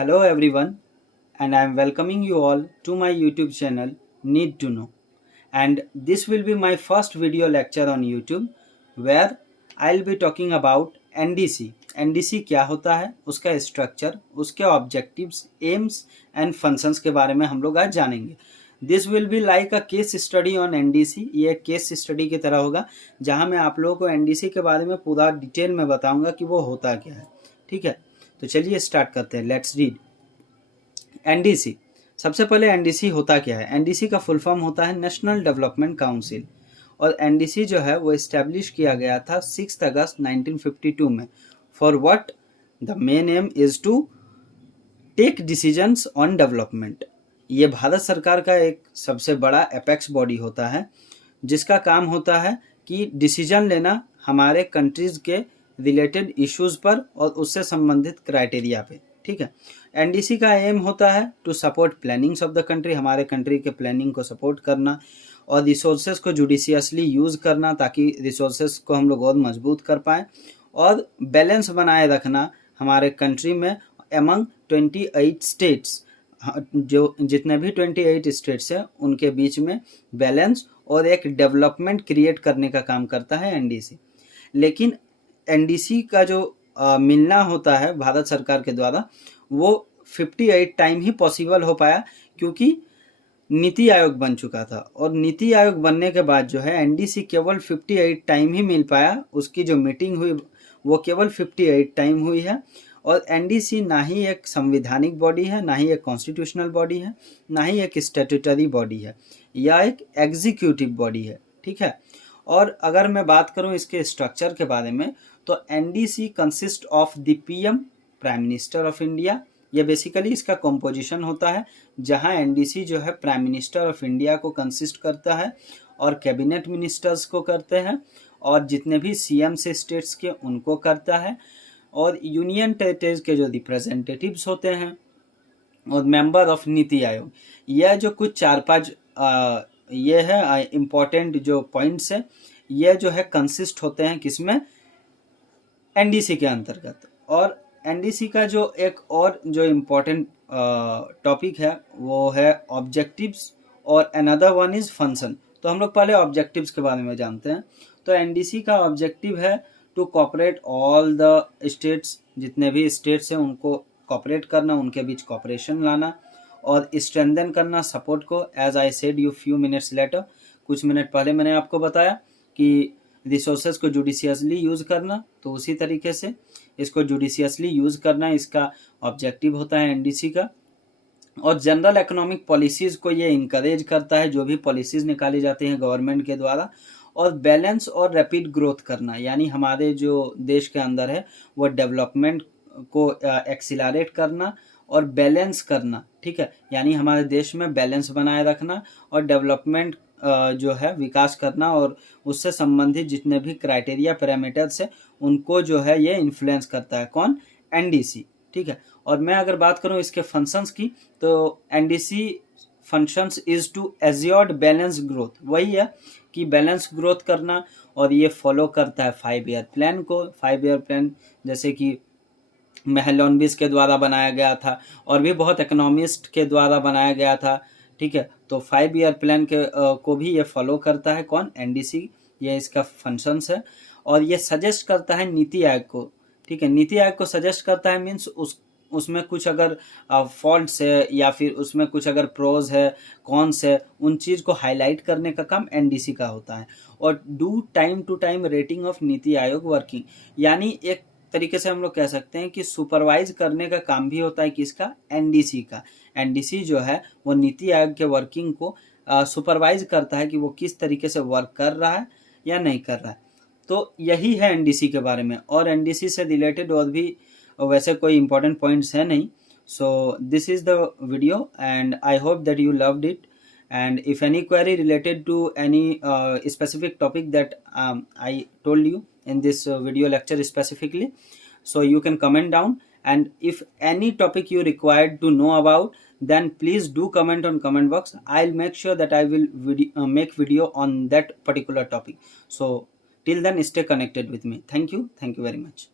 Hello everyone, and I am welcoming you all to my YouTube channel Need to Know. And this will be my first video lecture on YouTube where I'll be talking about NDC. NDC क्या होता है, उसका structure, उसके objectives, AIIMS and functions के बारे में हम लोग आज जानेंगे. This will be like a case study on NDC. ये केस स्टडी की तरह होगा जहां मैं आप लोगों को एनडीसी के बारे में पूरा डिटेल में बताऊंगा कि वो होता क्या है. ठीक है, तो चलिए स्टार्ट करते हैं. Let's read. एनडीसी. सबसे पहले एनडीसी होता क्या है. एनडीसी का फुल फॉर्म होता है नेशनल डेवलपमेंट काउंसिल. और एनडीसी जो है वो इस्टेब्लिश किया गया था 6 अगस्त 1952 में. For what? The main aim is to take decisions on development. ये भारत सरकार का एक सबसे बड़ा एपेक्स बॉडी होता है जिसका काम होता है कि डिसीजन लेना हमारे कंट्रीज के रिलेटेड इश्यूज पर और उससे संबंधित क्राइटेरिया पे. ठीक है, एनडीसी का एम होता है to support plannings of the country. हमारे कंट्री के प्लानिंग को सपोर्ट करना और रिसोर्सेज को जुडिशियसली यूज़ करना ताकि रिसोर्सेज को हम लोग और मजबूत कर पाएँ. और बैलेंस बनाए रखना हमारे कंट्री में एमंग 28 स्टेट्स. जो जितने भी 28 स्टेट्स हैं उनके बीच में बैलेंस और एक डेवलपमेंट क्रिएट करने का काम करता है एनडीसी. लेकिन एनडीसी का जो मिलना होता है भारत सरकार के द्वारा वो 58 टाइम ही पॉसिबल हो पाया क्योंकि नीति आयोग बन चुका था. और नीति आयोग बनने के बाद जो है एनडीसी केवल 58 टाइम ही मिल पाया. उसकी जो मीटिंग हुई वो केवल 58 टाइम हुई है. और एनडीसी ना ही एक संवैधानिक बॉडी है, ना ही एक कॉन्स्टिट्यूशनल बॉडी है, ना ही एक स्टैट्यूटरी बॉडी है, या एक एग्जीक्यूटिव बॉडी है. ठीक है, और अगर मैं बात करूं इसके स्ट्रक्चर के बारे में तो NDC consist of the PM, prime minister of India. ये बेसिकली इसका कंपोजिशन होता है जहां एनडीसी जो है प्राइम मिनिस्टर ऑफ इंडिया को कंसिस्ट करता है और कैबिनेट मिनिस्टर्स को करते हैं और जितने भी सीएम से स्टेट्स के उनको करता है और यूनियन टेरिटरीज के जो रिप्रेजेंटेटिव्स होते हैं और मेंबर ऑफ नीति आयोग. यह जो कुछ 4-5 ये है इम्पोर्टेंट जो पॉइंट्स है, ये जो है कंसिस्ट होते हैं किसमें, एनडीसी के अंतर्गत. और एनडीसी का जो एक और जो इम्पोर्टेंट टॉपिक है वो है ऑब्जेक्टिव्स और अनदर वन इज फंक्शन. तो हम लोग पहले ऑब्जेक्टिव्स के बारे में जानते हैं. तो एनडीसी का ऑब्जेक्टिव है to cooperate all the states. जितने भी स्टेट्स हैं उनको कॉपरेट करना, उनके बीच कॉपरेशन लाना और स्ट्रेंथन करना सपोर्ट को. As I said you few minutes later, कुछ मिनट पहले मैंने आपको बताया कि रिसोर्सेज को जुडिशियसली यूज़ करना, तो उसी तरीके से इसको जुडिशियसली यूज़ करना इसका ऑब्जेक्टिव होता है एनडीसी का. और जनरल इकोनॉमिक पॉलिसीज़ को ये इनकरेज करता है, जो भी पॉलिसीज़ निकाली जाती हैं गवर्नमेंट के द्वारा. और बैलेंस और रैपिड ग्रोथ करना, यानी हमारे जो देश के अंदर है वो डेवलपमेंट को एक्सिलरेट करना और बैलेंस करना. ठीक है, यानी हमारे देश में बैलेंस बनाए रखना और डेवलपमेंट जो है विकास करना और उससे संबंधित जितने भी क्राइटेरिया पैरामीटर्स है उनको जो है ये इन्फ्लुएंस करता है. कौन? एनडीसी. ठीक है, और मैं अगर बात करूं इसके फंक्शंस की तो NDC functions is to assured balance growth. वही है कि बैलेंस ग्रोथ करना. और ये फॉलो करता है 5 ईयर प्लान को. 5 ईयर प्लान जैसे कि मेहलोनबिस के द्वारा बनाया गया था और भी बहुत इकोनॉमिस्ट के द्वारा बनाया गया था. ठीक है, तो 5 ईयर प्लान के को भी ये फॉलो करता है. कौन? एनडीसी. ये इसका फंक्शंस है. और ये सजेस्ट करता है नीति आयोग को. ठीक है, नीति आयोग को सजेस्ट करता है मीन्स उसमें कुछ अगर फॉल्ट्स है या फिर उसमें कुछ अगर प्रोज है, कॉन्स है, उन चीज़ को हाईलाइट करने का काम एनडीसी का होता है. और do time to time rating of NITI Aayog working, यानी एक तरीके से हम लोग कह सकते हैं कि सुपरवाइज करने का काम भी होता है किसका? एनडीसी का. एनडीसी जो है वो नीति आयोग के वर्किंग को सुपरवाइज करता है कि वो किस तरीके से वर्क कर रहा है या नहीं कर रहा है. तो यही है एनडीसी के बारे में. और एनडीसी से रिलेटेड और भी वैसे कोई इंपॉर्टेंट पॉइंट्स है नहीं. So this is the video and I hope that you loved it. And if any query related to any specific topic that I told you in this video lecture specifically, so you can comment down. And if any topic you required to know about, then please do comment on comment box. I'll make sure that I will make video on that particular topic. So till then, stay connected with me. Thank you very much.